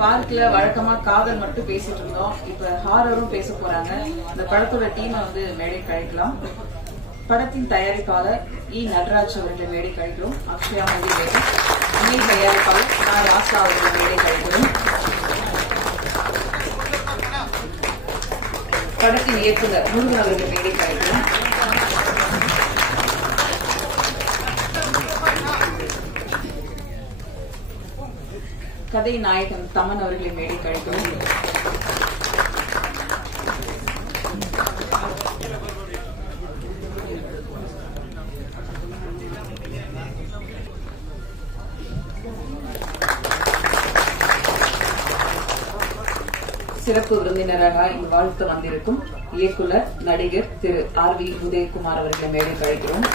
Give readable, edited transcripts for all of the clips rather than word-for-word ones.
பார்க்ல வழக்கமா காதல் மட்டும் பேசிட்டு இருந்தோம். இப்ப ஹாரரும் பேச போறாங்க. இந்த படத்தோட டீமை மேடை கழிக்கலாம். படத்தின் தயாரிப்பாளர் நடராஜ் அவர்களை மேடை கழிக்கிறோம். அக்ஷயா மதி இணை தயாரிப்பாளர் ராசா அவர்களை மேடை கழிக்கிறோம். படத்தின் இயக்குநர் முருகன் அவர்களை மேடை கழிக்கிறோம். கதை நாயகன் தமன் அவர்களை மேடை கழிக்கிறோம். சிறப்பு விருந்தினராக இவ்வாழ்த்து வந்திருக்கும் இயக்குனர் நடிகர் திரு RV உதயகுமார் அவர்களை மேடை கழிக்கிறோம்.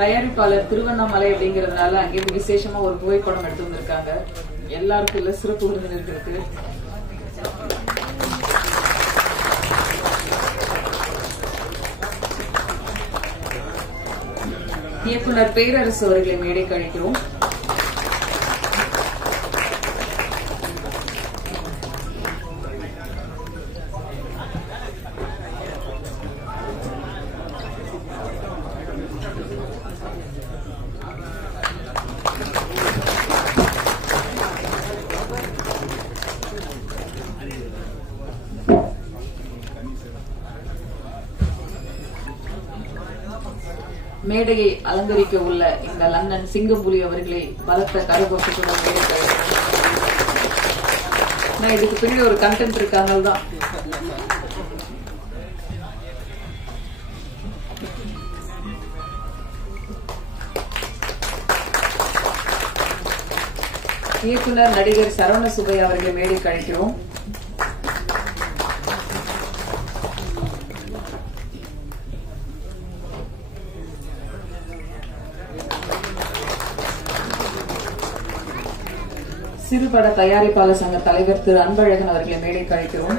தயாரிப்பாளர் திருவண்ணாமலை அப்படிங்கறதுனால அங்கிருந்து விசேஷமா ஒரு புகைப்படம் எடுத்து வந்திருக்காங்க. எல்லாருக்கும் இல்ல, சிறப்பு விருந்தினர்களுக்கு. இயக்குனர் பேரரசு அவர்களை மேடை கழிக்கிறோம். மேடையை அலங்கரிக்க உள்ள இந்த லண்டன் சிங்கம்புலி அவர்களை பலத்த கரகோஷத்துடன் மேடை கழிக்கிறோம். இதுக்கு பின்னாடி ஒரு கண்டென்ட் இருக்காங்க தான். இயக்குனர் நடிகர் சரவண சுப்பையா அவர்களை மேடை கழிக்கிறோம். சிறுபட தயாரிப்பாளர் சங்க தலைவர் திரு அன்பழகன் அவர்களை மேடை கழிக்கிறோம்.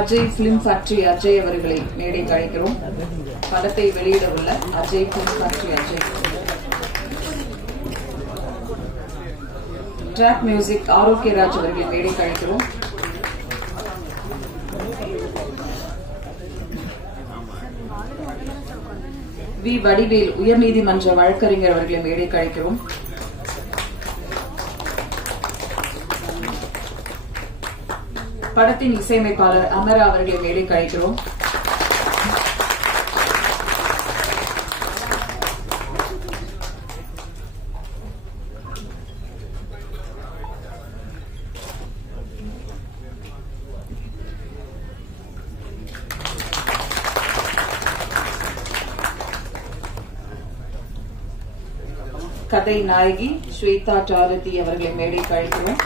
அஜய் பிலிம் ஃபேக்டரி அஜய் அவர்களை மேடை கழிக்கிறோம். படத்தை வெளியிட உள்ள Ajay film factory Ajay. Track music Arokiyaraj அவர்களை மேடை கழிக்கிறோம். வி வடிவேல் உயர்நீதிமன்ற வழக்கறிஞர் அவர்களை மேடை கழிக்கிறோம். படத்தின் இசையமைப்பாளர் அமரா அவர்களை மேடை கழிக்கிறோம். கதை நாயகி ஸ்வேதா சாரதி அவர்களை மேடை கழிக்கிறோம்.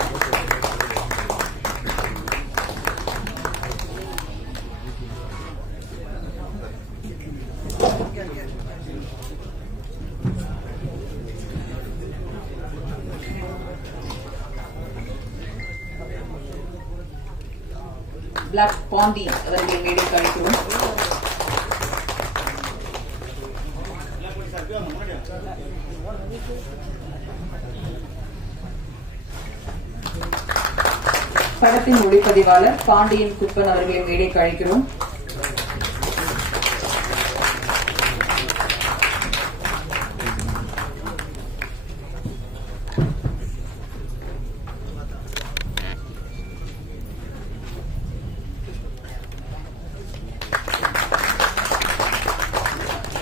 பிளாக் பாண்டி அவர்களை மேடை கழிக்கிறோம். படத்தின் ஒளிப்பதிவாளர் பாண்டியன் குப்பன் அவர்களை மேடை கழிக்கிறோம்.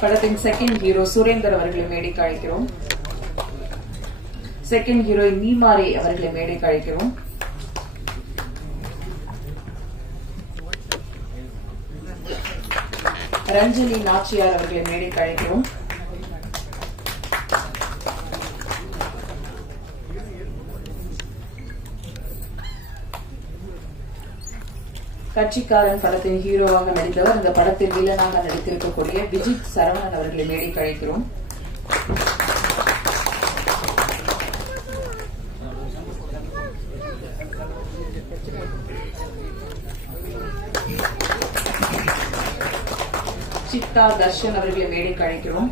படத்தின் செகண்ட் ஹீரோ சுரேந்தர் அவர்களை மேடை கழிக்கிறோம். செகண்ட் ஹீரோயின் மீமாரே அவர்களை மேடை கழிக்கிறோம். ரஞ்சலி நாச்சியார் அவர்களை மேடை கழிக்கிறோம். கட்சிக்காரன் படத்தின் ஹீரோவாக நடித்தவர், இந்த படத்தில் வில்லனாக நடித்திருக்கக்கூடிய விஜித் சரவணன் அவர்களை மேடைக்கு அழைக்கிறோம். சித்தா தர்ஷன் அவர்களை மேடைக்கு அழைக்கிறோம்.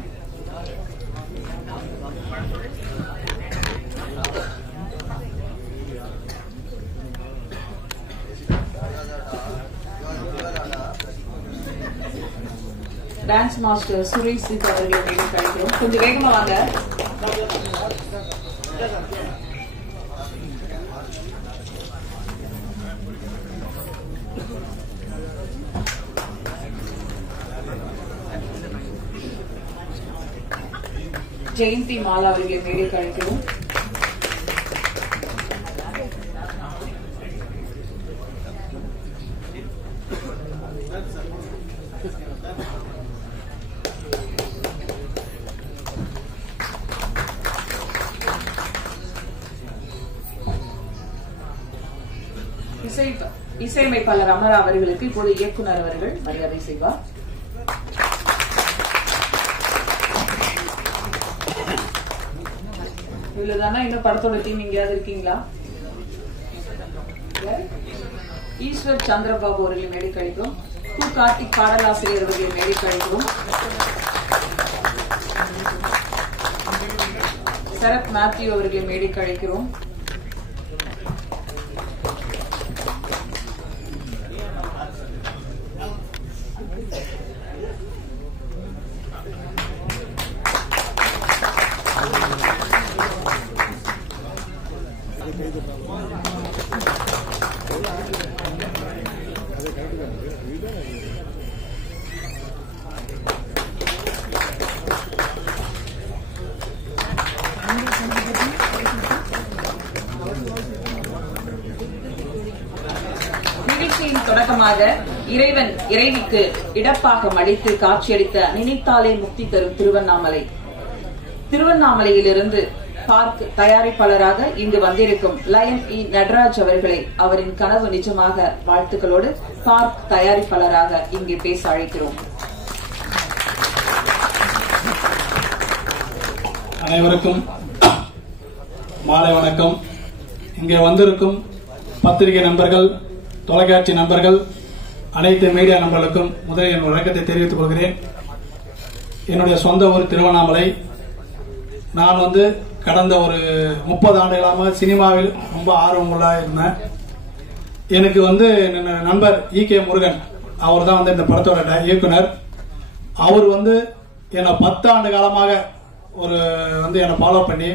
டான்ஸ் மாஸ்டர் சுரேஷ் அவர்களை மேடைக்கு அழைக்கிறோம். கொஞ்சம் வேகமா வாங்க. ஜெயந்தி மாலா அவர்களை மேடைக்கு அழைக்கிறோம். இசையமைப்பாளர் அமரா அவர்களுக்கு இப்போது இயக்குனர் அவர்கள் மரியாதை செய்வார். இவ்வளவுதானா? இன்னும் படத்தோட டீம் எங்கேயாவது இருக்கீங்களா? ஈஸ்வர் சந்திரபாபு அவர்களை மேடைக்கு அழைக்கிறோம். கு கார்த்திக் பாடலாசிரியர் அவர்களை மேடைக்கு அழைக்கிறோம். சரத் மேத்யூ அவர்களை மேடைக்கு அழைக்கிறோம். நிகழ்ச்சியின் தொடக்கமாக இறைவன் இறைவிக்கு இடப்பாக மடித்து காட்சியளித்த நினைத்தாலே முக்தி தரும் திருவண்ணாமலை. திருவண்ணாமலையிலிருந்து பார்க் தயாரிப்பாளராக இங்கு வந்திருக்கும் லயன் இ நடராஜ் அவர்களை அவரின் கனவு நிஜமாக வாழ்த்துக்களோடு பார்க் தயாரிப்பாளராக இங்கே பேச அழைக்கிறோம். அனைவருக்கும் மாலை வணக்கம். இங்கே வந்திருக்கும் பத்திரிகை நண்பர்கள், தொலைக்காட்சி நண்பர்கள், அனைத்து மீடியா நண்பர்களுக்கும் முதலில் என் வணக்கத்தை தெரிவித்துக் கொள்கிறேன். என்னுடைய சொந்த ஊர் திருவண்ணாமலை. நான் கடந்த ஒரு 30 ஆண்டுகளாக சினிமாவில் ரொம்ப ஆர்வமுள்ளாக இருந்தேன். எனக்கு நண்பர் ஈகே முருகன், அவர் தான் இந்த படத்தோட இயக்குனர். அவர் என்னை 10 ஆண்டு காலமாக ஒரு என்னை ஃபாலோ பண்ணி,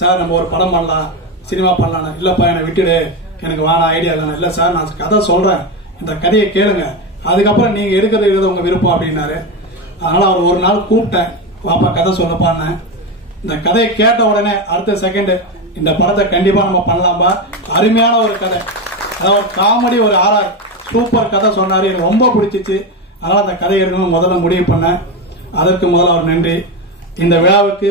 சார் நம்ம ஒரு படம் பண்ணலாம், சினிமா பண்ணலாம். இல்லப்பா என்னை விட்டுடு, எனக்கு வேணாம், ஐடியா இல்லைண்ணா. இல்லை சார், நான் கதை சொல்றேன், இந்த கதையை கேளுங்க, அதுக்கப்புறம் நீங்க எடுக்கிறது உங்க விருப்பம் அப்படின்னாரு. அதனால அவர் ஒரு நாள் கூப்பிட்டேன், வாப்பா கதை சொல்லப்பான்னு. இந்த கதையை கேட்ட உடனே அடுத்த செகண்ட் இந்த படத்தை கண்டிப்பா நம்ம பண்ணலாம்பா, அருமையான ஒரு கதை, அதாவது காமெடி, ஒரு RR சூப்பர் கதை சொன்னாரு. எனக்கு ரொம்ப பிடிச்சிச்சு. அதனால அந்த கதை எடுக்கணும்னு முதல்ல முடிவு பண்ணேன். அதற்கு முதல்ல அவர் நன்றி. இந்த விழாவுக்கு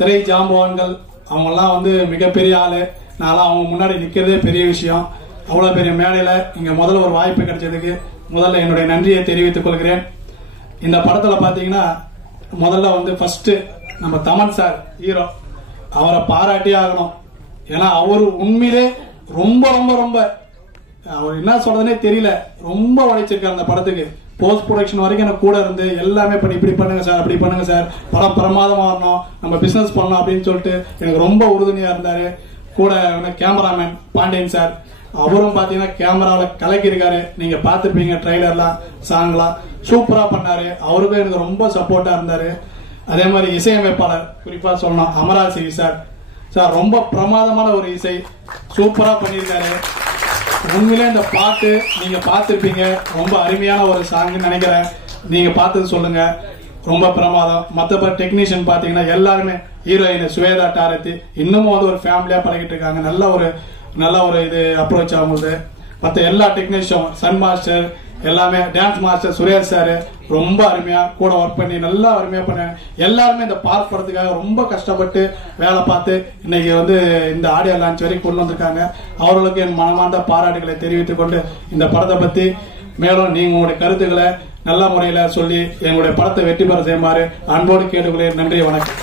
திரை ஜாம்பவான்கள் அவங்கெல்லாம் மிகப்பெரிய ஆளு. நான் அவங்க முன்னாடி நிக்கிறதே பெரிய விஷயம். அவ்வளவு பெரிய மேடையில இங்க முதல்ல ஒரு வாய்ப்பு கிடைச்சதுக்கு முதல்ல என்னுடைய நன்றியை தெரிவித்துக் கொள்கிறேன். இந்த படத்துல பாத்தீங்கன்னா முதல்ல ஃபர்ஸ்ட் நம்ம தமன் சார் ஹீரோ, அவரை பாராட்டியே ஆகணும். ஏன்னா அவரு உண்மையிலே ரொம்ப ரொம்ப ரொம்ப அவர் என்ன சொல்றதுனே தெரியல, ரொம்ப உழைச்சிருக்காரு அந்த படத்துக்கு. போஸ்ட் ப்ரொடக்ஷன் வரைக்கும் எனக்கு கூட இருந்து எல்லாமே பண்ணி, இப்படி பண்ணுங்க சார், அப்படி பண்ணுங்க சார், படம் பிரமாதமா வரணும், நம்ம பிசினஸ் பண்ணணும் அப்படின்னு சொல்லிட்டு எனக்கு ரொம்ப உறுதுணையா இருந்தாரு. கூட கேமராமேன் பாண்டியன் சார், அவரும் பாத்தீங்கன்னா கேமராவில் கலக்கி இருக்காரு. நீங்க பாத்துருப்பீங்க ட்ரெய்லர்லாம், சாங்லாம் சூப்பரா பண்ணாரு. அவருக்கும் எனக்கு ரொம்ப சப்போர்ட்டா இருந்தாரு. அதே மாதிரி இசையமைப்பாளர் குறிப்பா சொல்லணும் அமராசி சார். சார் ரொம்ப பிரமாதமான ஒரு இசை, சூப்பரா பண்ணியிருக்காரு. உண்மையிலே இந்த பாட்டு நீங்க பாத்திருப்பீங்க, ரொம்ப அருமையான ஒரு சாங் நினைக்கிறேன். நீங்க பார்த்தது சொல்லுங்க, ரொம்ப பிரமாதம். மற்றபடி டெக்னீஷியன் பாத்தீங்கன்னா எல்லாருமே, ஹீரோயின் சுவேதா டாரத்தி இன்னமும் ஒரு ஃபேமிலியா பழகிட்டு இருக்காங்க. நல்ல ஒரு இது அப்ரோச் அவங்களுக்கு. மற்ற எல்லா டெக்னீஷியன், சன் மாஸ்டர், எல்லாமே டான்ஸ் மாஸ்டர் சுரேஷ் சார் ரொம்ப அருமையா கூட ஒர்க் பண்ணி நல்லா அருமையா பண்ண எல்லாருமே இந்த பார்க் படத்துக்காக ரொம்ப கஷ்டப்பட்டு வேலை பார்த்து இன்னைக்கு வந்து இந்த ஆடியோ லான்ச் வரைக்கும் கொண்டு வந்திருக்காங்க. அவர்களுக்கு என் மனமார்ந்த பாராட்டுகளை தெரிவித்துக் கொண்டு இந்த படத்தை பத்தி மேலும் நீங்க உங்களுடைய கருத்துக்களை நல்ல முறையில சொல்லி எங்களுடைய படத்தை வெற்றி பெற செய்யுமாறு அன்போடு கேட்டுக்கொள்கிறேன். நன்றி, வணக்கம்.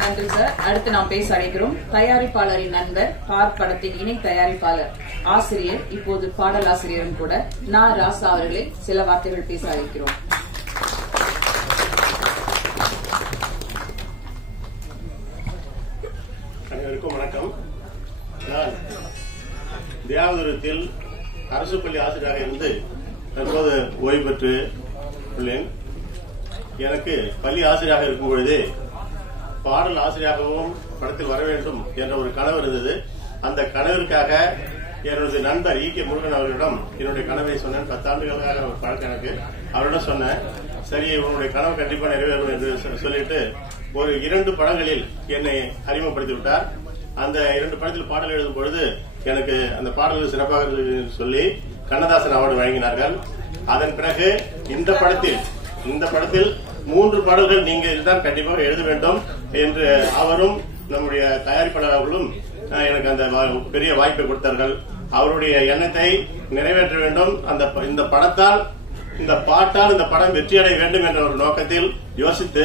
நன்றி சார். அடுத்து நாம் பேச அழைக்கிறோம் தயாரிப்பாளரின் நண்பர், பார்க் படத்தின் இணை தயாரிப்பாளர், ஆசிரியர், இப்போது பாடலாசிரியரும் கூட ராசா அவர்களை சில வார்த்தைகள் பேச அழைக்கிறோம். அனைவருக்கும் வணக்கம். நான் தேவதுரத்தில் அரசு பள்ளி ஆசிரியராக இருந்து தற்போது ஓய்வு பெற்று உள்ளேன். எனக்கு பள்ளி ஆசிரியராக இருக்கும் பொழுது பாடல் ஆசிரியராகவும் படத்தில் வர வேண்டும் என்ற ஒரு கனவு இருந்தது. அந்த கனவிற்காக என்னுடைய நண்பர் ஈ.கே. முருகன் அவர்களிடம் என்னுடைய கனவை சொன்னேன். 10 ஆண்டுகளாக ஒரு பழக்கம் எனக்கு. அவரிடம் சொன்னேன், சரி உன்னுடைய கனவு கண்டிப்பா நிறைவேறும் என்று சொல்லிட்டு ஒரு 2 படங்களில் என்னை அறிமுகப்படுத்தி விட்டார். அந்த 2 படத்தில் பாடல் எழுதும் பொழுது எனக்கு அந்த பாடல்கள் சிறப்பாக சொல்லி கண்ணதாசன் அவார்டு வழங்கினார்கள். அதன் பிறகு இந்த படத்தில் 3 பாடல்கள் நீங்க இதுதான் கண்டிப்பாக எழுத வேண்டும் என்று அவரும் நம்முடைய தயாரிப்பாளர் அவர்களும் எனக்கு அந்த பெரிய வாய்ப்பை கொடுத்தார்கள். அவருடைய எண்ணத்தை நிறைவேற்ற வேண்டும், இந்த படத்தால் இந்த பாட்டால் இந்த படம் வெற்றியடைய வேண்டும் என்ற ஒரு நோக்கத்தில் யோசித்து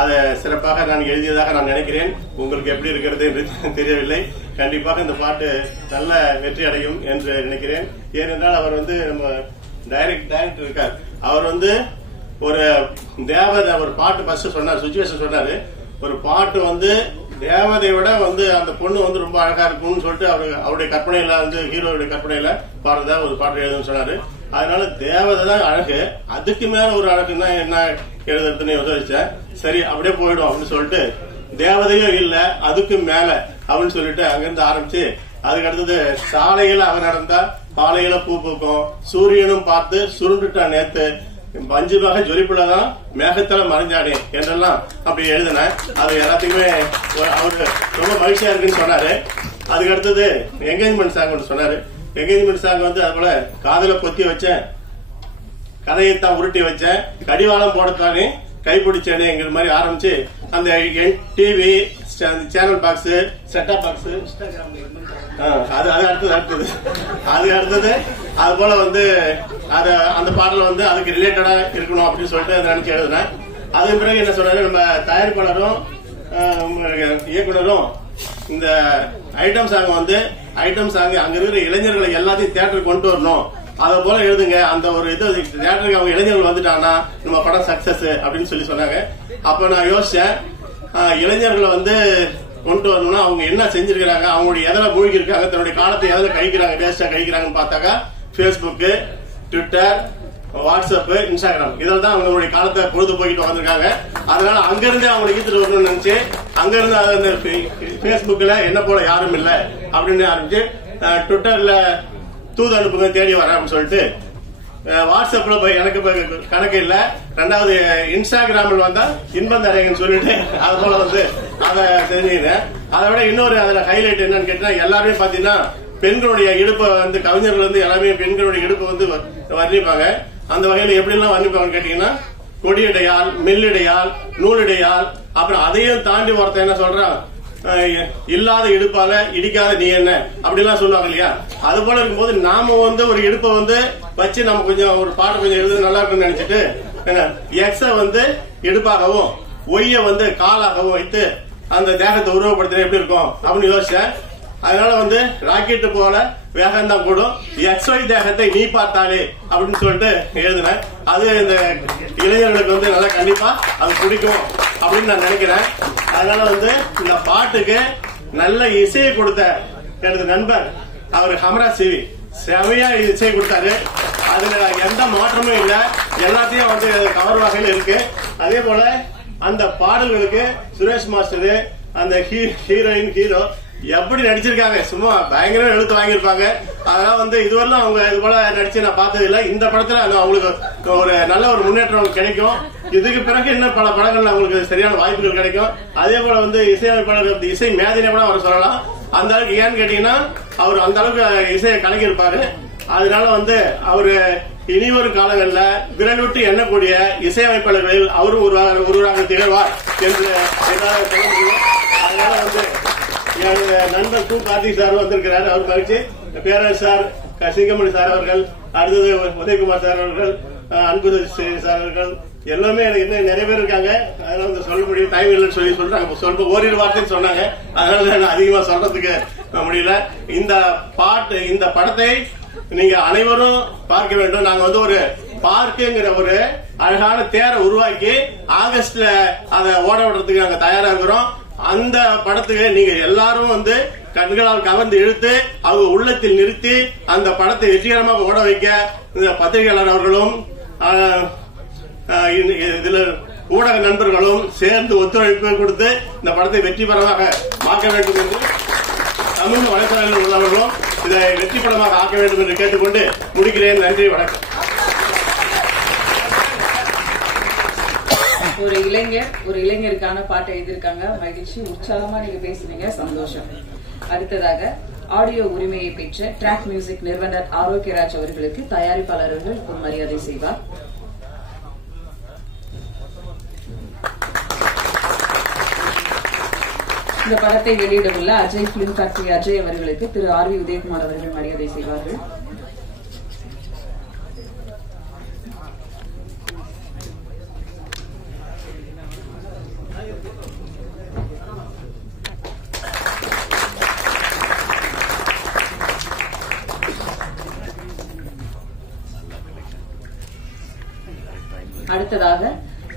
அதை சிறப்பாக நான் எழுதியதாக நான் நினைக்கிறேன். உங்களுக்கு எப்படி இருக்கிறது என்று தெரியவில்லை. கண்டிப்பாக இந்த பாட்டு நல்ல வெற்றி அடையும் என்று நினைக்கிறேன். ஏனென்றால் அவர் வந்து நம்ம டைரக்டர் இருக்கார். அவர் வந்து ஒரு தேவதை ஒரு பாட்டு ஃபர்ஸ்ட் சொன்னார், சுச்சுவேஷன் சொன்னாரு. ஒரு பாட்டு வந்து தேவதை விட வந்து அந்த பொண்ணு வந்து ரொம்ப அழகா இருக்கும்னு சொல்லிட்டு அவருடைய கற்பனையில வந்து ஹீரோடைய கற்பனையில பாடுறதா ஒரு பாட்டு எழுதுன்னு சொன்னாரு. அதனால தேவதை தான் அழகு, அதுக்கு மேல ஒரு அழகுன்னா என்ன எழுதுறதுன்னு யோசிச்சேன். சரி அப்படியே போயிடும் அப்படின்னு சொல்லிட்டு தேவதையும் இல்ல அதுக்கு மேல அப்படின்னு சொல்லிட்டு அங்கிருந்து ஆரம்பிச்சு அதுக்கு அடுத்தது சாலையில அவன் நடந்தா பாலையில பூ பூக்கும், சூரியனும் பார்த்து சுருண்டுட்டான் நேத்து, பஞ்சுமாக ஜொலிப்புலதான் மேகத்துல மறைஞ்சானே என்றெல்லாம் அப்படி எழுதினேன். அது எல்லாத்துக்குமே அவரு ரொம்ப மகிழ்ச்சியா இருக்குன்னு சொன்னாரு. அதுக்கு அடுத்தது என்கேஜ்மெண்ட் சாங் ஒன்று சொன்னாரு. என்கேஜ்மெண்ட் சாங் வந்து அது போல காதல பொத்தி வச்சேன், கதையைத்தான் உருட்டி வச்சேன், கடிவாளம் போடத்தானே கைப்பிடிச்சேனே எங்கிற மாதிரி ஆரம்பிச்சு அந்த TV channel box setup box அது அடுத்தது அது போல வந்து அந்த பாடல வந்து அதுக்கு ரிலேட்டடா இருக்கணும் அப்படின்னு சொல்லிட்டு நினைச்சு எழுதினேன். அதன் பிறகு என்ன சொன்னாரு, நம்ம தயாரிப்பாளரும் இயக்குனரும் இந்த ஐட்டம் சாங் அங்க இருக்கிற இளைஞர்களை எல்லாத்தையும் தியேட்டருக்கு கொண்டு வரணும், அத போல எழுதுங்க, அந்த ஒரு இது தியேட்டருக்கு அவங்க இளைஞர்கள் வந்துட்டாங்கன்னா நம்ம படம் சக்சஸ் அப்படின்னு சொல்லி சொன்னாங்க. அப்ப நான் யோசிச்சேன், இளைஞர்களை வந்து கொண்டு வரணும்னா அவங்க என்ன செஞ்சிருக்காங்க, அவங்களுடைய எதில மூழ்கி இருக்காங்க, தன்னுடைய காலத்தை எதில கழிக்கிறாங்க, வேஸ்டா கழிக்கிறாங்கன்னு பார்த்தாக்கா பேஸ்புக், ட்விட்டர், வாட்ஸ்அப், இன்ஸ்டாகிராம் இதில் தான் அவங்களுடைய காலத்தை பொழுது போயிட்டு வந்திருக்காங்க. அதனால அங்கிருந்தே அவங்களை ஈர்த்துட்டு வரணும்னு நினைச்சு அங்கிருந்து பேஸ்புக்ல என்ன போல யாரும் இல்ல அப்படின்னு ஆரம்பிச்சு ட்விட்டர்ல தூது அனுப்புங்க தேடி வரேன் அப்படின்னு சொல்லிட்டு வாட்ஸ்அப்ல போய் எனக்கு கணக்கு இல்ல, 2வது இன்ஸ்டாகிராமில் வந்தா இன்பம் தரேங்கன்னு சொல்லிட்டு அது போல வந்து அதை தெரிஞ்சுக்கிறேன். அதை விட இன்னொரு அதுல ஹைலைட் என்னன்னு கேட்டா எல்லாருமே பாத்தீங்கன்னா பெண்களுடைய இடுப்பை வந்து கவிஞர்கள் வந்து எல்லாமே பெண்களுடைய இடுப்பை வந்து வர்ணிப்பாங்க. அந்த வகையில எப்படி எல்லாம் வர்ணிப்பாங்கன்னு கேட்டீங்கன்னா கொடியடையால், மெல்லிடையால், நூலிடையால், அப்புறம் அதையும் தாண்டி ஒருத்தன் என்ன சொல்றான், இல்லாத இடுப்பால இடிக்காத நீ என்ன அப்படிலாம் சொல்லுவாங்க இல்லையா. அது போல இருக்கும்போது நாம வந்து ஒரு இடுப்பை வந்து வச்சு நம்ம கொஞ்சம் ஒரு பாட்டு கொஞ்சம் எழுது நல்லா இருக்குன்னு நினைச்சிட்டு எக்ஸ வந்து இடுப்பாகவும் ஒய்ய வந்து காலாகவும் வைத்து அந்த தேகத்தை உருவப்படுத்தினா எப்படி இருக்கும் அப்படின்னு யோசிச்சேன். அதனால வந்து ராக்கெட்டு போல வேகம் தான் கூடும், எக்ஸ்ஒய் தேகத்தை நீ பார்த்தாலே அப்படின்னு சொல்லிட்டு எழுதினேன். அது இந்த இளைஞர்களுக்கு வந்து நல்லா கண்டிப்பா அது பிடிக்கும் அப்படின்னு நான் நினைக்கிறேன். அதனால வந்து இந்த பாட்டுக்கு நல்ல இசையை கொடுத்த எனது நண்பர் அவர் ஹம்ரா சிவி செமையா இசை கொடுத்தாரு. அதுல எந்த மாற்றமும் இல்ல, எல்லாத்தையும் வந்து கவர் வகையில் இருக்கு. அதே போல அந்த பாடல்களுக்கு சுரேஷ் மாஸ்டர், அந்த ஹீரோயின், ஹீரோ எப்படி நடிச்சிருக்காங்க, சும்மா பயங்கர எழுத்து வாங்கியிருப்பாங்க. அதெல்லாம் வந்து இதுவரையும் அவங்க இது போல நடிச்சு நான் பார்த்தது இல்லை. இந்த படத்துல அவங்களுக்கு ஒரு நல்ல ஒரு முன்னேற்றம் கிடைக்கும். இதுக்கு பிறகு இன்னும் பல படங்கள்ல அவங்களுக்கு சரியான வாய்ப்புகள் கிடைக்கும். அதே போல வந்து இசையமைப்பாளர் இசை மேதினை கூட அவர் சொல்லலாம். அந்த அளவுக்கு. ஏன்னு கேட்டீங்கன்னா அவர் அந்த அளவுக்கு இசையை கலங்கியிருப்பாரு. அதனால அவரு இனி ஒரு காலங்களில் விரல் விட்டு எண்ணக்கூடிய இசையமைப்பாளர்களில் அவரும் ஒருவராக திகழ்வார் என்று என்னால் சொல்ல முடியும். அதனால என் நண்பர் கு கார்த்திக் சார் வந்திருக்கிறார். அவர் மகிழ்ச்சி. பேரரசு சார், சிங்கமணி சார் அவர்கள், அடுத்தது உதயகுமார் சார் அவர்கள், அன்பு சார் அவர்கள், எல்லாமே எனக்கு இன்னும் நிறைய பேர் இருக்காங்க. அதனால சொல்ல முடியும், டைம் இல்லைன்னு சொல்லி சொல்றாங்க. சொல்ற ஓரிரு வார்த்தைன்னு சொன்னாங்க. அதனால நான் அதிகமா சொல்றதுக்கு முடியல. இந்த படத்தை நீங்க அனைவரும் பார்க்க வேண்டும். நாங்க ஒரு பார்க்குங்கிற ஒரு அழகான தேரை உருவாக்கி ஆகஸ்ட்ல அதை ஓட விடுறதுக்கு நாங்க தயாரா இருக்கிறோம். அந்த படத்துக்கு நீங்க எல்லாரும் கண்களால் கவர்ந்து இழுத்து அவங்க உள்ளத்தில் நிறுத்தி அந்த படத்தை வெற்றிகரமாக ஓட வைக்க இந்த பத்திரிகையாளர் அவர்களும் இதுல ஊடக நண்பர்களும் சேர்ந்து ஒத்துழைப்பு கொடுத்து இந்த படத்தை வெற்றிகரமாக மாற்ற வேண்டும் என்று சமூக வலைதளங்களில் உள்ளவர்களும் இதை வெற்றி படமாக ஆக்க வேண்டும் என்று கேட்டுக்கொண்டு முடிக்கிறேன். நன்றி, வணக்கம். ஒரு இளைஞருக்கான பாட்டை எழுதியிருக்காங்க. மகிழ்ச்சி, உற்சாகமா நீங்க பேசுனீங்க, சந்தோஷம். அடுத்ததாக ஆடியோ உரிமையை பெற்ற ட்ராக் மியூசிக் நிறுவனர் ஆரோக்கியராஜ் அவர்களுக்கு தயாரிப்பாளர்கள் மரியாதை செய்வார். இந்த படத்தை வெளியிட உள்ள அஜய் பிலிம் ஃபேக்டரி அஜய் அவர்களுக்கு திரு ஆர்.வி. உதயகுமார் அவர்கள் மரியாதை செய்வார்கள். அடுத்ததாக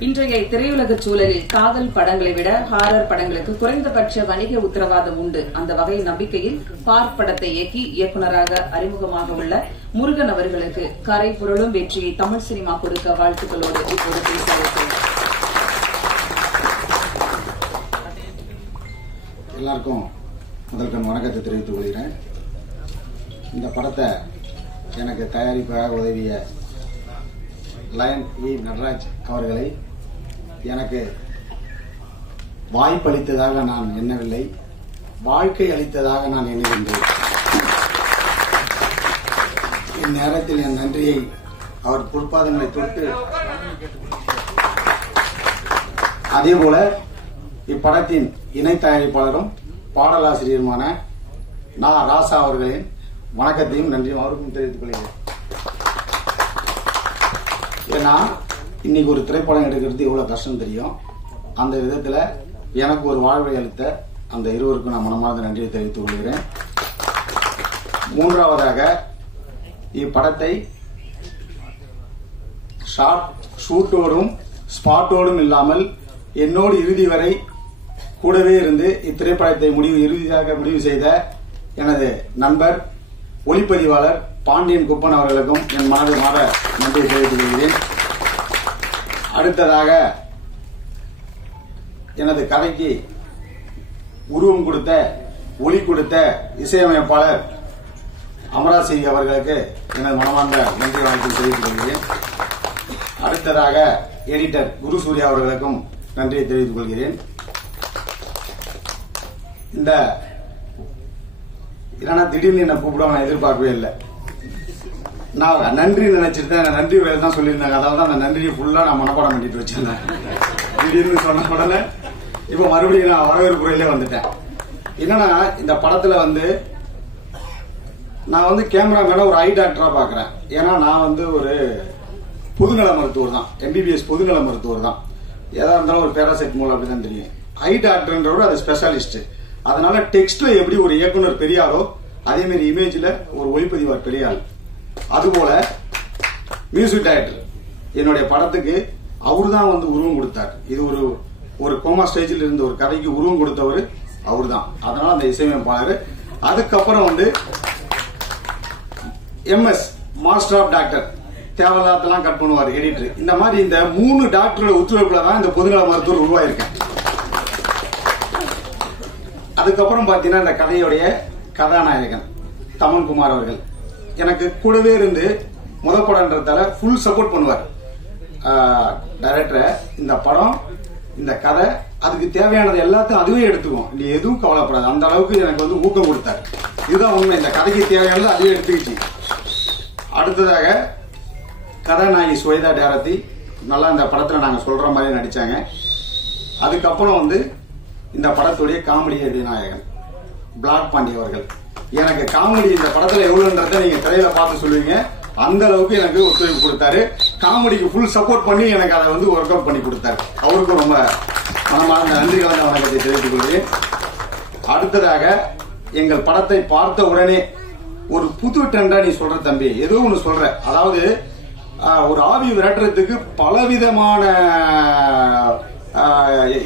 இன்றைய திரையுலக சூழலில் காதல் படங்களை விட ஹாரர் படங்களுக்கு குறைந்தபட்ச வணிக உத்தரவாதம் உண்டு. அந்த வகை நம்பிக்கையில் பார்க் படத்தை இயக்கி இயக்குநராக அறிமுகமாக உள்ள முருகன் அவர்களுக்கு கரை புரளும் வெற்றியை தமிழ் சினிமா கொடுக்க வாழ்த்துக்களோடு இப்போது பேச எல்லாருக்கும் முதல்கண் வணக்கத்தை தெரிவித்துக் கொள்கிறேன். இந்த படத்தை எனக்கு தயாரிப்பாக உதவிய லயன் வி நடராஜ் அவர்களை எனக்கு வாய்ப்பளித்ததாக நான் எண்ணவில்லை, வாழ்க்கை அளித்ததாக நான் எண்ணுகின்றேன். இந்நேரத்தில் என் நன்றியை அவர் பொற்பாதங்களை தொட்டு, அதேபோல இப்படத்தின் இணை தயாரிப்பாளரும் பாடலாசிரியருமான நா. ராசா அவர்களின் வணக்கத்தையும் நன்றியும் அவருக்கும் தெரிவித்துக் கொள்கிறேன். ஏன்னா இன்னைக்கு ஒரு திரைப்படம் எடுக்கிறது எவ்வளவு கஷ்டம் தெரியும். அந்த விதத்துல எனக்கு ஒரு வாழ்வை அளித்த அந்த இருவருக்கும் நான் மனமார்ந்த நன்றியை தெரிவித்துக் கொள்கிறேன். மூன்றாவதாக இப்படத்தை ஷூட்டோடும் ஸ்பாட்டோடும் இல்லாமல் என்னோடு இறுதி வரை கூடவே இருந்து இத்திரைப்படத்தை இறுதியாக முடிவு செய்த எனது நண்பர் ஒளிப்பதிவாளர் பாண்டியன் குப்பன் அவர்களுக்கும் என் மனதிற்காக நன்றியை தெரிவித்துக் கொள்கிறேன். அடுத்ததாக எனது கதைக்கு உருவம் கொடுத்த, ஒளி கொடுத்த இசையமைப்பாளர் அமராசி அவர்களுக்கு எனது மனமார்ந்த நன்றி வணக்கம் தெரிவித்துக் கொள்கிறேன். அடுத்ததாக எடிட்டர் குரு சூர்யா அவர்களுக்கும் நன்றியை தெரிவித்துக் கொள்கிறேன். இந்த திடீர்னு என்ன கூப்பிட நான் எதிர்பார்க்கவே இல்லை. நான் நன்றி நினைச்சிருந்தேன், நன்றி வேலை தான் சொல்லியிருந்தாங்க. அதாவது அந்த நன்றியை ஃபுல்லா நான் மனப்பாடம் பண்ணிட்டு வச்சிருந்தேன். திடீர்னு சொன்ன உடனே இப்ப மறுபடியும் நான் வரவேற்புறையிலே வந்துட்டேன். என்னன்னா இந்த படத்துல நான் கேமராமேன ஒரு ஐ டாக்டரா பாக்குறேன். ஏன்னா நான் ஒரு பொதுநல மருத்துவர் தான், எம்பிபிஎஸ் பொதுநல மருத்துவர் தான். ஏதா இருந்தாலும் ஒரு பேராசெட்டமால் அப்படிதான் தெரியும். ஐ டாக்டர்ன்றவர் அது ஸ்பெஷலிஸ்ட். அதனால டெக்ஸ்ட்ல எப்படி ஒரு இயக்குனர் பெரியாரோ அதே மாதிரி இமேஜ்ல ஒரு ஒளிப்பதிவார் பெரியார். அதுபோல மியூசிக் டைரக்டர் என்னுடைய படத்துக்கு அவரு தான் உருவம் கொடுத்தார். இது ஒரு கோமா ஸ்டேஜில் இருந்த ஒரு கதைக்கு உருவம் கொடுத்தவர் அவரு தான். அதனால அந்த இசையமைப்பாளர். அதுக்கப்புறம் MS மாஸ்டர் ஆஃப் டாக்டர் தேவையில்லாதெல்லாம் கட் பண்ணுவார் எடிட்டர். இந்த மாதிரி இந்த 3 டாக்டரோட ஒத்துழைப்புல தான் இந்த பொதுநல மருத்துவர் உருவாயிருக்கேன். அதுக்கப்புறம் பாத்தீங்கன்னா இந்த கதையுடைய கதாநாயகன் தமன்குமார் அவர்கள் எனக்கு கூடவே இருந்து முதற்படம்ன்றதால ஃபுல் சப்போர்ட் பண்ணுவார் டைரக்டரை. இந்த படம், இந்த கதை, அதுக்கு தேவையானது எல்லாத்தையும் அதுவே எடுத்துக்கும், நீ எதுவும் கவலைப்படாது. அந்த அளவுக்கு எனக்கு வந்து ஊக்கம் கொடுத்தாரு. இதுதான் உண்மை. இந்த கதைக்கு தேவையானது அதுவே எடுத்துக்கிச்சு. அடுத்ததாக கதாநாயகி சுவேதா டேரத்தி நல்லா இந்த படத்துல நாங்க சொல்ற மாதிரி நடிச்சாங்க. அதுக்கப்புறம் வந்து இந்த படத்துடைய காமெடி நாயகன் பிளாக் பாண்டி அவர்கள். எனக்கு காமெடி இந்த படத்துல எவ்வளவுன்றத நீங்க திரையில பார்த்து சொல்லுவீங்க. அந்த அளவுக்கு எனக்கு ஒத்துழைப்பு கொடுத்தாரு. காமெடிக்கு ஃபுல் சப்போர்ட் பண்ணி எனக்கு அதை வந்து ஒர்க் அவுட் பண்ணி கொடுத்தாரு. அவருக்கும் ரொம்ப மனமார்ந்த நன்றி கலந்த வணக்கத்தை தெரிவித்துக் கொள்கிறேன். அடுத்ததாக எங்கள் படத்தை பார்த்த உடனே ஒரு புது ட்ரெண்டா நீ சொல்ற தம்பி, ஏதோ ஒண்ணு சொல்ற, அதாவது ஒரு ஆவி விரட்டுறதுக்கு பலவிதமான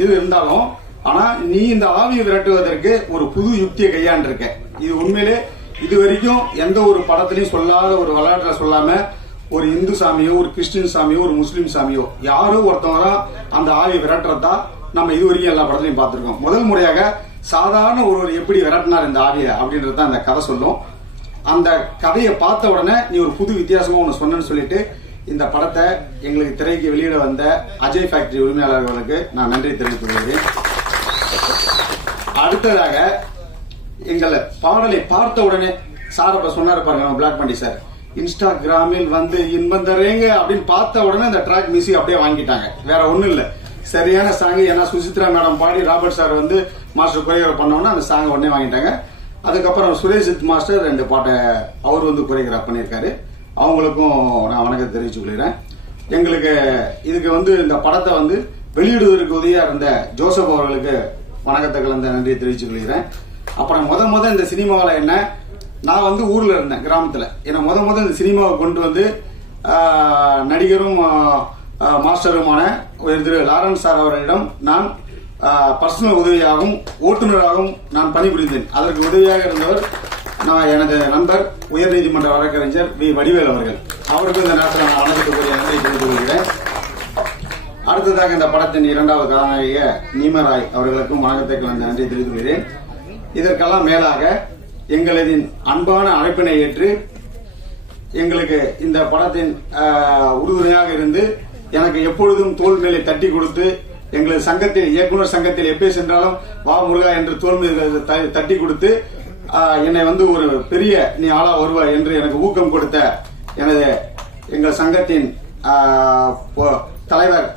இது இருந்தாலும், ஆனா நீ இந்த ஆவியை விரட்டுவதற்கு ஒரு புது யுக்தியை கையாண்டிருக்க. இது உண்மையிலே இது வரைக்கும் எந்த ஒரு படத்திலையும் சொல்லாத ஒரு விளையாட்டுல சொல்லாம, ஒரு இந்து சாமியோ ஒரு கிறிஸ்டின் சாமியோ ஒரு முஸ்லீம் சாமியோ யாரோ ஒருத்தவங்க தான் அந்த ஆவியை விரட்டுறதா நம்ம இது வரைக்கும் எல்லா படத்திலையும் பார்த்திருக்கோம். முதல் முறையாக சாதாரண ஒருவர் எப்படி விரட்டினார் இந்த ஆவியை அப்படின்றத அந்த கதை சொல்லும். அந்த கதையை பார்த்த உடனே நீ ஒரு புது வித்தியாசமா ஒன்னு சொன்னு சொல்லிட்டு இந்த படத்தை எங்களுக்கு திரைக்கு வெளியிட வந்த அஜய் ஃபேக்டரி உரிமையாளர்களுக்கு நான் நன்றி தெரிவித்துக் கொள்கிறேன். அடுத்ததாக எங்களை பாடலை பார்த்த உடனே சார் அப்ப சொன்னாரு பாருங்க, பிளாக் பாண்டி சார், இன்ஸ்டாகிராமில் வந்து இன்பம் தரேங்க அப்படின்னு பார்த்த உடனே அந்த ட்ராக் மியூசிக் அப்படியே வாங்கிட்டாங்க. வேற ஒண்ணும் இல்ல, சரியான சாங். ஏன்னா சுசித்ரா மேடம் பாடி ராபர்ட் சார் வந்து மாஸ்டர் கொரியோகிராஃப் பண்ணோன்னா அந்த சாங் உடனே வாங்கிட்டாங்க. அதுக்கப்புறம் சுரேஷித் மாஸ்டர் 2 பாட்டை அவர் வந்து கொரியோகிராஃப் பண்ணியிருக்காரு. அவங்களுக்கும் நான் வணக்கத்தை தெரிவித்துக் கொள்கிறேன். எங்களுக்கு இதுக்கு வந்து இந்த படத்தை வந்து வெளியிடுவதற்கு உதவியா இருந்த ஜோசப் அவர்களுக்கு வணக்கத்தை கலந்த நன்றியை தெரிவித்துக் கொள்கிறேன். அப்புறம் முத இந்த சினிமாவில் என்ன, நான் வந்து ஊர்ல இருந்தேன் கிராமத்துல. ஏன்னா முத இந்த சினிமாவை கொண்டு வந்து நடிகரும் மாஸ்டருமான திரு லாரன்ஸ் சார் அவர்களிடம் நான் பர்சனல் உதவியாகவும் ஓட்டுநராகவும் நான் பணிபுரிந்தேன். அதற்கு உதவியாக இருந்தவர் நான் எனது நண்பர் உயர்நீதிமன்ற வழக்கறிஞர் வி வடிவேல் அவர்கள். அவருக்கும் இந்த நேரத்தில் நான் வணக்கத்துக்குரிய நன்றியை தெரிவித்துக் கொள்கிறேன். அடுத்ததாக இந்த படத்தின் 2வது கதாநாயக நீமராய் அவர்களுக்கும் வணக்கத்தை கலந்த நன்றியை தெரிவித்துக் கொள்கிறேன். இதற்கெல்லாம் மேலாக எங்களது அன்பான அழைப்பினை ஏற்று எங்களுக்கு இந்த படத்தின் உறுதுணையாக இருந்து எனக்கு எப்பொழுதும் தோள் மேலே தட்டி கொடுத்து, எங்களது சங்கத்தில் இயக்குநர் சங்கத்தில் எப்பே சென்றாலும் வா முருகா என்று தோல் மீது தட்டி கொடுத்து என்னை வந்து ஒரு பெரிய நீ ஆளா வருவ என்று எனக்கு ஊக்கம் கொடுத்த எங்கள் சங்கத்தின் தலைவர்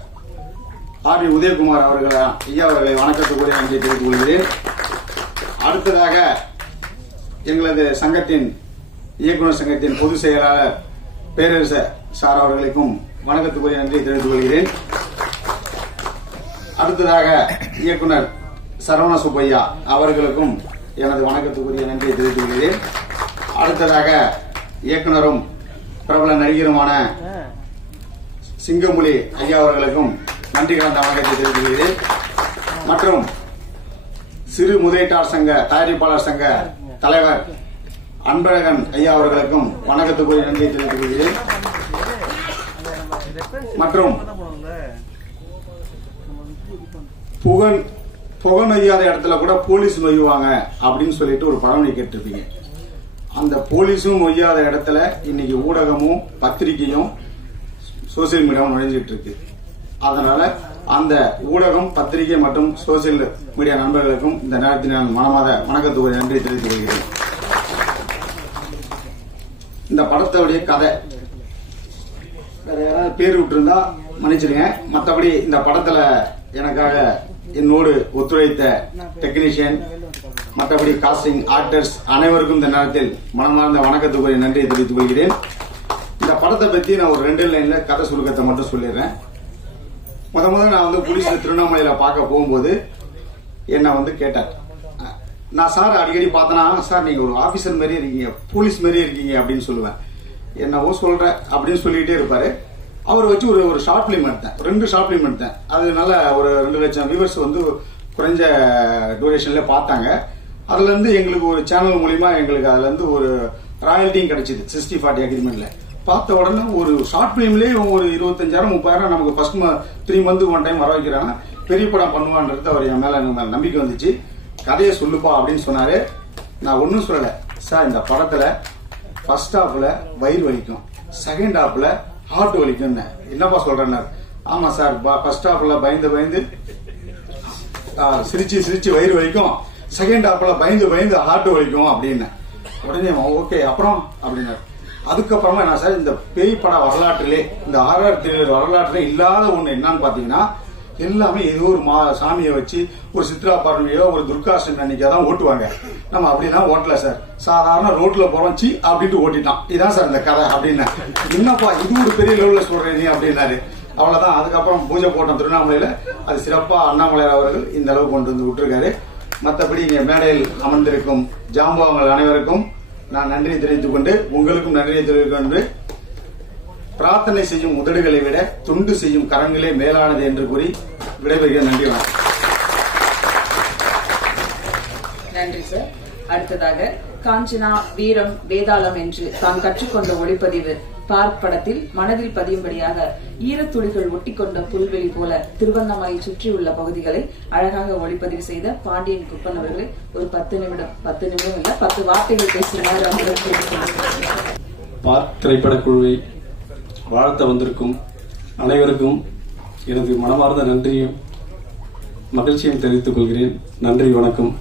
ஆர் வி உதயகுமார் அவர்களை வணக்கத்துக்குரிய நன்றியை தெரிவித்துக் கொள்கிறேன். அடுத்ததாக எங்களது சங்கத்தின் இயக்குநர் சங்கத்தின் பொதுச் செயலாளர் பேரரசர் சார் அவர்களுக்கும் வணக்கத்துக்குரிய நன்றியை தெரிவித்துக் கொள்கிறேன். அடுத்ததாக இயக்குனர் சரவண சுப்பையா அவர்களுக்கும் எனது வணக்கத்துக்குரிய நன்றியை தெரிவித்துக் கொள்கிறேன். அடுத்ததாக இயக்குனரும் பிரபல நடிகருமான சிங்கமொழி ஐயா அவர்களுக்கும் நன்றி கலந்த வணக்கத்தை தெரிவித்துக் கொள்கிறேன். மற்றும் சிறு முதலீட்டாளர் சங்க தயாரிப்பாளர் சங்க தலைவர் அன்பழகன் ஐயா அவர்களுக்கும் வணக்கத்துக்குரிய நன்றியை தெரிவித்துக் கொள்கிறேன். மற்றும் புகை நொய்யாத இடத்துல கூட போலீஸ் நொய்யுவாங்க அப்படின்னு சொல்லிட்டு ஒரு பழமொழி கேட்டிருப்பீங்க. அந்த போலீஸும் நொய்யாத இடத்துல இன்னைக்கு ஊடகமும் பத்திரிகையும் சோசியல் மீடியாவும் நுழைஞ்சிட்டு இருக்கு. அதனால அந்த ஊடகம், பத்திரிகை மற்றும் சோசியல் மீடியா நண்பர்களுக்கும் இந்த நேரத்தில் நான் மனமாத வணக்கத்துக்குரிய நன்றி தெரிவித்துக் கொள்கிறேன். இந்த படத்தோடைய கதை வேற யாராவது பேர் விட்டுருந்தா மன்னிச்சிருங்க. மற்றபடி இந்த படத்துல எனக்காக என்னோடு ஒத்துழைத்த டெக்னீஷியன், மற்றபடி காஸ்டிங், ஆக்டர்ஸ் அனைவருக்கும் இந்த நேரத்தில் மனமார்ந்த வணக்கத்துக்குரிய நன்றியை தெரிவித்துக் கொள்கிறேன். இந்த படத்தை பத்தி நான் ஒரு 2 லைன்ல கதை சுருக்கத்தை மட்டும் சொல்லிடுறேன். முதல்ல நான் வந்து போலீஸ் திருவண்ணாமலையில பார்க்க போகும்போது என்ன வந்து கேட்டார். நான் சார் அடிக்கடி பார்த்தனா, சார் நீங்க ஒரு ஆபீசர் மாதிரியே இருக்கீங்க, போலீஸ் மாதிரியே இருக்கீங்க அப்படின்னு சொல்லுவேன். என்னவோ சொல்ற அப்படின்னு சொல்லிட்டே இருப்பாரு. அவர் வச்சு ஒரு ஷார்ட் பிலிம் எடுத்தேன், 2 ஷார்ட் பிலிம் எடுத்தேன். அது நல்ல ஒரு 2 லட்சம் வியூவர்ஸ் வந்து குறைஞ்ச டூரேஷன்ல பார்த்தாங்க. அதுல இருந்து எங்களுக்கு ஒரு சேனல் மூலியமா எங்களுக்கு அதுல இருந்து ஒரு ராயல்ட்டியும் கிடைச்சது 60-40 அக்ரிமெண்ட்ல. பார்த்த உடனே ஒரு ஷார்ட் பிலிம்லயே ஒரு 25,000-30,000 நமக்கு ஃபர்ஸ்ட் 3 மந்த் 1 டைம் வர வைக்கிறாங்க. பெரிய படம் பண்ணுவான்றது அவர் என் மேல நம்பிக்கை வந்துச்சு. கதையை சொல்லுப்பா அப்படின்னு சொன்னாரு. நான் ஒன்னும் சொல்லல சார், இந்த படத்துல ஃபர்ஸ்ட் ஹாப்ல வயிறு வலிக்கும், செகண்ட் ஹாப்ல ஹார்ட் வலிக்கும். என்னப்பா சொல்றேன்? ஆமா சார், ஃபர்ஸ்ட் ஹாப்ல பயந்து சிரிச்சு சிரிச்சு வயிறு வலிக்கும், செகண்ட் ஹாப்ல பயந்து பயந்து ஹார்ட் வலிக்கும் அப்படின்னு. உடனே ஓகே அப்புறம் அப்படின்னாரு. அதுக்கப்புறமா என்ன சார், இந்த பேய் பட வரலாற்றிலே, இந்த ஹாரர் த்ரில்லர் வரலாற்றிலே இல்லாத ஒண்ணு என்னன்னு பாத்தீங்கன்னா, எல்லாமே ஏதோ ஒரு சாமியை வச்சு ஒரு சித்ரா பௌர்ணமியோ ஒரு துர்காஷ்டமி அன்னைக்கு தான் ஓட்டுவாங்க. நம்ம அப்படிலாம் ஓட்டல சார், சாதாரண ரோட்ல போறோம் சி அப்படின்ட்டு ஓட்டிட்டான். இதான் சார் இந்த கதை அப்படின்னு. என்னப்பா இது ஒரு பெரிய லெவல்ல சொல்றேன் நீ அப்படின்னாரு. அவ்வளவுதான். அதுக்கப்புறம் பூஜை போட்டோம் திருவண்ணாமலையில. அது சிறப்பா அண்ணாமலையார் அவர்கள் இந்த அளவு கொண்டு வந்து விட்டுருக்காரு. மற்றபடி இங்க மேடையில் அமர்ந்திருக்கும் ஜாம்பவான்கள் அனைவருக்கும் நான் நன்றி தெரிவித்துக் கொண்டு, உங்களுக்கும் நன்றியை தெரிவித்துக் கொண்டு, பிரார்த்தனை செய்யும் உதடுகளை விட துண்டு செய்யும் கரங்களே மேலானது என்று கூறி விடைபெறுகிறேன். நன்றி. நன்றி சார். அடுத்ததாக காஞ்சனா, வீரம், வேதாளம் என்று தான் கற்றுக்கொண்ட ஒளிப்பதிவு பார்க் படத்தில் மனதில் பதியும்படியாக ஈரத்துளிகள் ஒட்டிக்கொண்ட புல்வெளி போல திருவண்ணாமலை சுற்றியுள்ள பகுதிகளை அழகாக ஒளிப்பதிவு செய்த பாண்டியன் குப்பன் அவர்களை ஒரு 10 நிமிடம் இல்ல 10 வார்த்தைகள் பேசுகிறார். பார்க் திரைப்பட குழுவை வாழ்த்த வந்திருக்கும் அனைவருக்கும் எனது மனமார்ந்த நன்றியும் மகிழ்ச்சியும் தெரிவித்துக் கொள்கிறேன். நன்றி, வணக்கம்.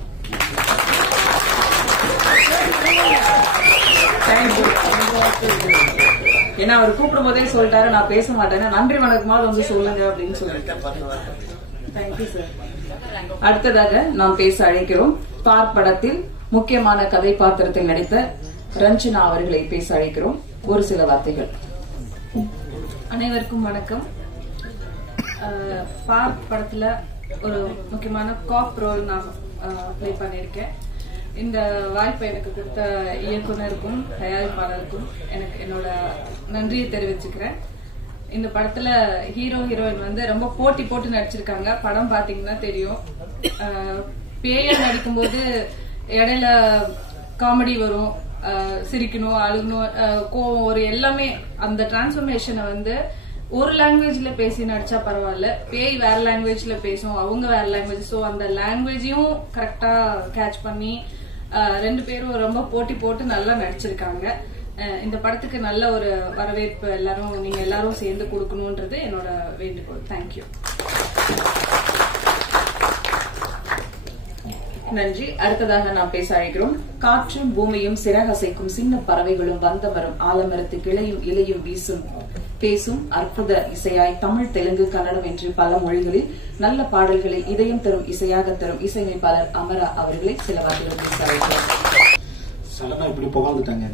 ஏன்னா அவர் கூப்பிடும் போதே சொல்லிட்டாரு நான் பேச மாட்டேன், நன்றி வணக்கமாவது வந்து சொல்லுங்க அப்படின்னு சொல்லிட்டு. Thank you sir. அடுத்ததாக நாம் பேச அழைக்கிறோம் பார்க் படத்தில் முக்கியமான கதை பாத்திரத்தில் நடித்த ரஞ்சனா அவர்களை பேச அழைக்கிறோம். ஒரு சில வார்த்தைகள். அனைவருக்கும் வணக்கம். பார்க் படத்துல ஒரு முக்கியமான காப் ரோல் நான் பிளே பண்ணியிருக்கேன். இந்த வாய்ப்பை எனக்கு கொடுத்த இயக்குனருக்கும் தயாரிப்பாளருக்கும் எனக்கு என்னோட நன்றியை தெரிவிச்சுக்கிறேன். இந்த படத்துல ஹீரோ ஹீரோயின் வந்து ரொம்ப போட்டி போட்டு நடிச்சிருக்காங்க. படம் பாத்தீங்கன்னா தெரியும். பேய நடிக்கும்போது இடையில காமெடி வரும், சிரிக்கணும், அழுகணும், கோவம் ஒரு எல்லாமே. அந்த டிரான்ஸ்ஃபர்மேஷனை வந்து ஒரு லாங்குவேஜ்ல பேசி நடிச்சா பரவாயில்ல, பேய் வேற லாங்குவேஜ்ல பேசும், அவங்க வேற லாங்குவேஜ். ஸோ அந்த லாங்குவேஜையும் கரெக்டா கேட்ச் பண்ணி 2 பேரும் ரொம்ப போட்டி போட்டு நல்லா நடிச்சிருக்காங்க. இந்த படத்துக்கு நல்ல ஒரு வரவேற்பு நீங்க எல்லாரும் சேர்ந்து கொடுக்கணும்ன்றது என்னோட வேண்டுகோள். தேங்க்யூ. நன்றி. அடுத்ததாக நாம் பேச அழைக்கிறோம் காற்றும் பூமியும் சிறகசைக்கும் சின்ன பறவைகளும் வந்தமரும் ஆலமரத்து கிளையும் இலையும் வீசும் பேசும் அற்புத இசையாய் தமிழ், தெலுங்கு, கன்னடம் என்று பல மொழிகளில் நல்ல பாடல்களை இதயம் தரும் இசையாக தரும் இசையமைப்பாளர் அமரா அவர்களை சில வார்த்தைகள் பேச அழைக்கிறோம். சடனா இப்படி புகழ்ந்துட்டாங்க.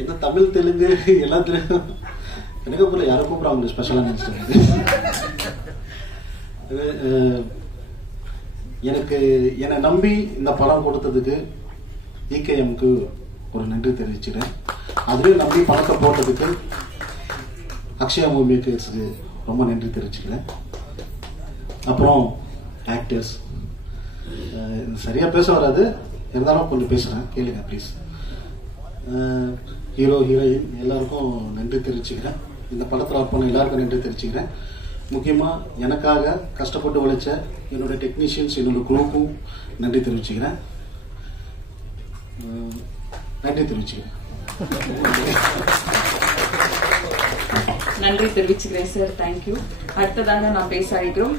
என்ன தமிழ், தெலுங்கு எல்லாத்துலயும் எனக்கு போல யாரும் கூப்பிடாம ஸ்பெஷலா நினைச்சிட்டாங்க. எனக்கு என்னை நம்பி இந்த படம் கொடுத்ததுக்கு EKMக்கு ஒரு நன்றி தெரிவிச்சுக்கிறேன். அதுவே நம்பி பணத்தை போட்டதுக்கு அக்ஷயா மூவி மேக்கர்ஸுக்கு ரொம்ப நன்றி தெரிவிச்சுக்கிறேன். அப்புறம் ஆக்டர்ஸ், சரியா பேச வராது, இருந்தாலும் கொஞ்சம் பேசுறேன், கேளுங்க ப்ளீஸ். ஹீரோ ஹீரோயின் எல்லாருக்கும் நன்றி தெரிவிச்சுக்கிறேன். இந்த படத்தில் ஒர்க் பண்ண எல்லாருக்கும் நன்றி தெரிவிச்சுக்கிறேன். முக்கியமா எனக்காக கஷ்டப்பட்டு உழைச்ச என்னோட டெக்னீஷியன்ஸ், என்னோட குரூப்பும் நன்றி தெரிவிச்சுக்கிறேன். நன்றி தெரிவிச்சுக்கிறேன். நன்றி தெரிவிச்சுக்கிறேன் சார். தேங்க்யூ. அடுத்ததாக நாம் பேச அழைக்கிறோம்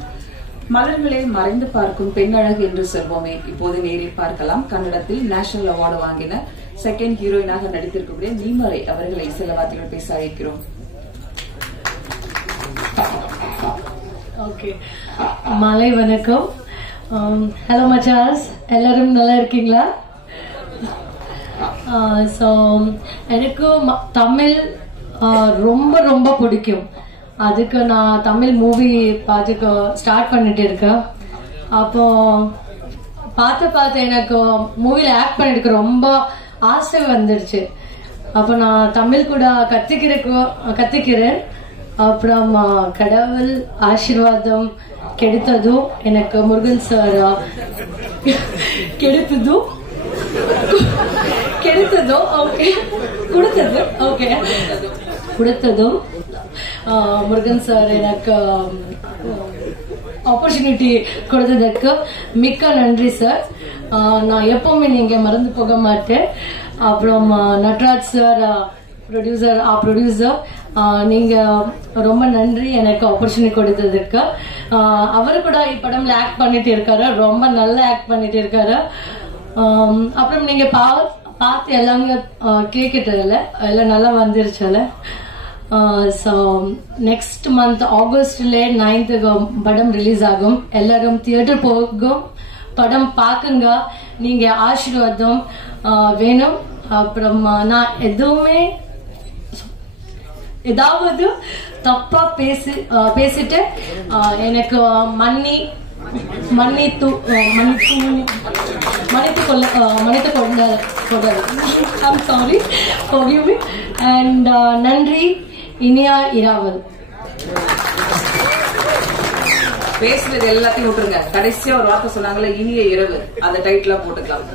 மலர்களை மறைந்து பார்க்கும் பெண்ணழகு என்று சொல்வோமே, இப்போது நேரில் பார்க்கலாம். கன்னடத்தில் நேஷனல் அவார்டு வாங்கின செகண்ட் ஹீரோயினாக நடித்திருக்கக்கூடிய நீமரை அவர்களை சில வார்த்தைகள் பேச அழைக்கிறோம். ஓகே, மாலை வணக்கம். ஹலோ மச்சாஸ், எல்லாரும் நல்லா இருக்கீங்களா? ஸோ எனக்கு தமிழ் ரொம்ப ரொம்ப பிடிக்கும். அதுக்கு நான் தமிழ் மூவி பார்த்துக்க ஸ்டார்ட் பண்ணிட்டு இருக்கேன். அப்போ பார்த்து எனக்கு மூவில ஆக்ட் பண்ணிட்டு ரொம்ப ஆசை வந்துருச்சு. அப்போ நான் தமிழ் கூட கத்துக்கிறேன். அப்புறம் கடவுள் ஆசீர்வாதம் கிடைத்ததும் எனக்கு முருகன் சார் கொடுத்ததும் முருகன் சார் எனக்கு ஆப்பர்ச்சுனிட்டி கொடுத்ததற்கு மிக்க நன்றி சார். நான் எப்பவுமே நீங்க மறந்து போக மாட்டேன். அப்புறம் நட்ராஜ் சார் ப்ரொடியூசர் நீங்க ரொம்ப நன்றி எனக்கு ஆப்பர்ச்சுனிட்டி கொடுத்ததுக்கு. அவரு கூட இப்படம்ல ஆக்ட் பண்ணிட்டு இருக்காரு, ரொம்ப நல்லா ஆக்ட் பண்ணிட்டு இருக்காரு. அப்புறம் நீங்க பார்த்து எல்லாமே கேட்கிட்டதில்ல, எல்லாம் நல்லா வந்துருச்சுல. ஸோ நெக்ஸ்ட் மந்த் ஆகஸ்ட்ல 9th படம் ரிலீஸ் ஆகும். எல்லாரும் தியேட்டர் போகும், படம் பாக்குங்க. நீங்க ஆசீர்வாதம் வேணும். அப்புறம் நான் ஏதாவது தப்பா பேசிட்டு எனக்கு மன்னித்து கொண்டாரு. I'm sorry, forgive me. And நன்றி. இனியா இராவல். பேசுறது எல்லாத்தையும் விட்டுருங்க. கடைசியா ஒரு வார்த்தை சொன்னாங்களே, இனிய இரவு, அந்த டைட்டிலா போட்டுக்கலாம்.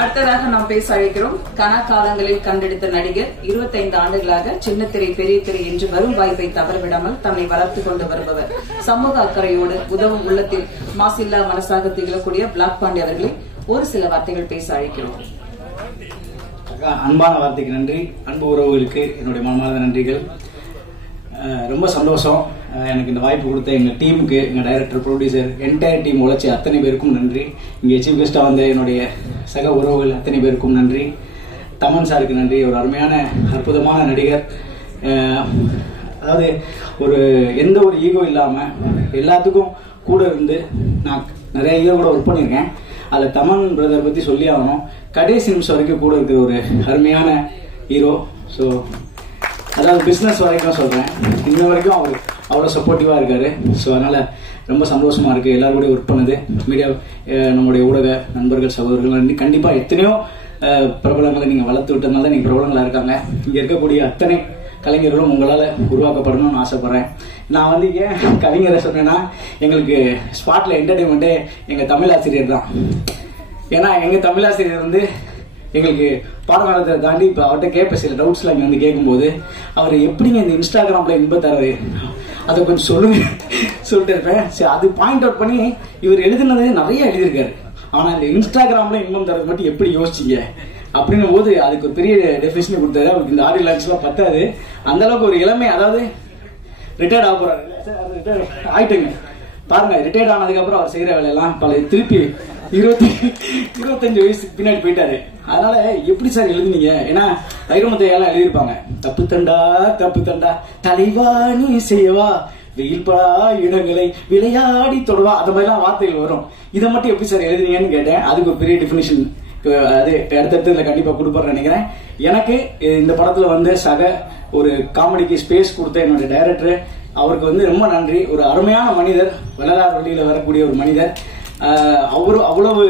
அடுத்ததாக நாம் பேச அழைக்கிறோம். கனகாலங்களில் கண்டெடுத்த நடிகர், 25 ஆண்டுகளாக சின்னத்திரை பெரிய திரை என்று வரும் வாய்ப்பை தவறவிடாமல் தன்னை வளர்த்து கொண்டு வருபவர், சமூக அக்கறையோடு உதவும் உள்ளத்தில் மாசில்லா மனசாக திகழக்கூடிய பிளாக் பாண்டி அவர்களை ஒரு சில வார்த்தைகள் பேச அழைக்கிறோம். அன்பான வார்த்தைக்கு நன்றி. அன்பு உறவுகளுக்கு என்னுடைய மனமார்ந்த நன்றிகள். ரொம்ப சந்தோஷம். எனக்கு இந்த வாய்ப்பு கொடுத்த எங்கள் டீமுக்கு, எங்கள் டைரக்டர், ப்ரொடியூசர், என்டையர் டீம் உழைச்சி அத்தனை பேருக்கும் நன்றி. இங்கே சீஃப் கெஸ்டாக வந்த என்னுடைய சக உறவுகள் அத்தனை பேருக்கும் நன்றி. தமன் சாருக்கு நன்றி. ஒரு அருமையான அற்புதமான நடிகர். அதாவது எந்த ஒரு ஈகோ இல்லாமல் எல்லாத்துக்கும் கூட இருந்து, நான் நிறைய ஈகோ கூட ஒர்க் பண்ணியிருக்கேன். அதில் தமன் பிரதர் பற்றி சொல்லி ஆகணும். கடைசி நிமிஷம் வரைக்கும் கூட இருக்கிற ஒரு அருமையான ஹீரோ. ஸோ அதாவது பிஸ்னஸ் வரைக்கும் சொல்கிறேன், இன்ன வரைக்கும் அவர் அவ்வளோ சப்போர்ட்டிவாக இருக்காரு. ஸோ அதனால் ரொம்ப சந்தோஷமாக இருக்குது எல்லாரும் கூட ஒர்க் பண்ணுது. மீடியா, நம்முடைய ஊடக நண்பர்கள், சகோதரர்கள், கண்டிப்பாக எத்தனையோ பிரபலங்களை நீங்கள் வளர்த்து விட்டதுனால நீங்கள் பிரபலங்களாக இருக்காங்க. இங்கே இருக்கக்கூடிய அத்தனை கலைஞர்களும் உங்களால் உருவாக்கப்படணும்னு ஆசைப்பட்றேன். நான் ஏன் கவிஞரை சொன்னேன்னா, எங்களுக்கு ஸ்பாட்டில் என்டர்டெயின்மெண்ட்டே எங்கள் தமிழாசிரியர் தான். ஏன்னா எங்கள் தமிழாசிரியர் எங்களுக்கு பாடம் நடத்துறதை தாண்டி இப்போ அவர்கிட்ட கேட்ப சில டவுட்ஸ்லாம் இங்கே கேட்கும்போது, அவர் எப்படிங்க இந்த இன்ஸ்டாகிராமில் இன்பம் தராரு, அதை கொஞ்சம் சொல்லிட்டு இருப்பேன். சரி, அது பாயிண்ட் அவுட் பண்ணி இவர் எழுதுனது நிறைய எழுதியிருக்காரு. ஆனால் இந்த இன்ஸ்டாகிராமில் இன்பம் தரது மட்டும் எப்படி யோசிச்சிங்க அப்படின்னும் போது அதுக்கு ஒரு பெரிய டெஃபினிஷன் கொடுத்தாரு. அவருக்கு இந்த ஆடியோ லான்ச்லாம் பத்தாது. அந்த அளவுக்கு ஒரு இளமை, அதாவது ரிட்டையர்ட் ஆக போறாரு, ஆயிட்டுங்க பாருங்க. ரிட்டையர்ட் ஆனதுக்கப்புறம் அவர் செய்யற வேலையெல்லாம் பல திருப்பி 25 வயசுக்கு பின்னாடி போயிட்டாரு. அதனால எப்படி சார் எழுதுனீங்க? ஏன்னா வைரமுத்தையெல்லாம் எழுதியிருப்பாங்க, தப்பு தண்டா தலைவா நீ செய்யவா, வெயில் படா இடங்களை விளையாடி தொடவா, அந்த மாதிரிலாம் வார்த்தைகள் வரும். இதை மட்டும் எப்படி சார் எழுதுனீங்கன்னு கேட்டேன். அதுக்கு ஒரு பெரிய டெஃபினிஷன் அது அடுத்தடுத்துல கண்டிப்பா கொடுப்பேன்னு நினைக்கிறேன். எனக்கு இந்த படத்துல சக ஒரு காமெடிக்கு ஸ்பேஸ் கொடுத்த என்னுடைய டைரக்டர், அவருக்கு ரொம்ப நன்றி. ஒரு அருமையான மனிதர், வள்ளலார் வழியில வரக்கூடிய ஒரு மனிதர். அவ்வளவு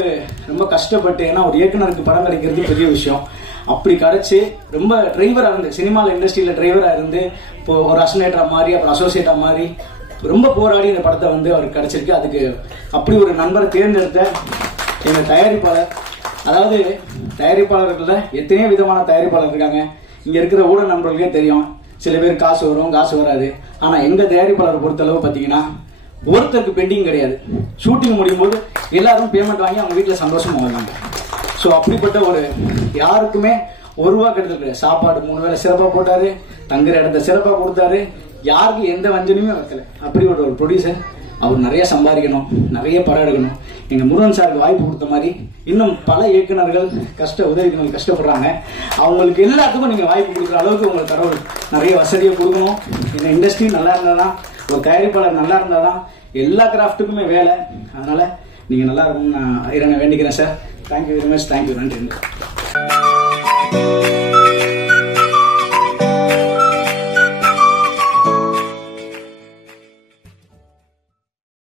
ரொம்ப கஷ்டப்பட்டு, ஏன்னா ஒரு இயக்குனருக்கு படம் கிடைக்கிறது பெரிய விஷயம். அப்படி கிடைச்சு ரொம்ப டிரைவரா இருந்து, சினிமால இண்டஸ்ட்ரியில டிரைவரா இருந்து, இப்போ ஒரு அசோசியேட்டரா மாறி, அப்புறம் அசோசியேட்டா மாறி ரொம்ப போராடி இந்த படத்தை அவருக்கு கிடைச்சிருக்கு. அதுக்கு அப்படி ஒரு நண்பரை தேர்ந்தெடுத்த எங்க தயாரிப்பாளர். அதாவது தயாரிப்பாளர்கள்ல எத்தனையோ விதமான தயாரிப்பாளர் இருக்காங்க. இங்க இருக்கிற ஊடக நண்பர்களுக்கே தெரியும், சில பேர் காசு வரும், காசு வராது. ஆனா எங்க தயாரிப்பாளர் பொறுத்தளவு பாத்தீங்கன்னா, ஒருத்தருக்கு பெண்டிங் கிடையாது. ஷூட்டிங் முடியும் போது எல்லாரும் பேமெண்ட் வாங்கி அவங்க வீட்டுல சந்தோஷமா வருவாங்க. ஸோ அப்படிப்பட்ட ஒரு யாருக்குமே ஒரு ரூபா கெடுதல் கிடையாது. சாப்பாடு 3 வேளை சிறப்பா போட்டாரு, தங்குற இடத்த சிறப்பா கொடுத்தாரு, யாருக்கு எந்த வஞ்சனையுமே வைக்கல. அப்படி ஒரு ப்ரொடியூசர். அவர் நிறைய சம்பாதிக்கணும், நிறைய படம் எடுக்கணும். எங்க முருகன் சாருக்கு வாய்ப்பு கொடுத்த மாதிரி இன்னும் பல இயக்குநர்கள் உதவிகள் கஷ்டப்படுறாங்க. அவங்களுக்கு எல்லாத்துக்கும் நீங்க வாய்ப்பு கொடுக்குற அளவுக்கு உங்களுக்கு கடவுள் நிறைய வசதியை கொடுக்கணும். இந்த இண்டஸ்ட்ரி நல்லா இருந்தாதான், ஒரு தயாரிப்பாளர் நல்லா இருந்தாதான் எல்லா கிராஃப்ட்டுக்குமே வேலை. அதனால நீங்க நல்லா இருக்கணும்னு நான் வேண்டிக்கிறேன் sir. Thank you very much. Thank you. நன்றி.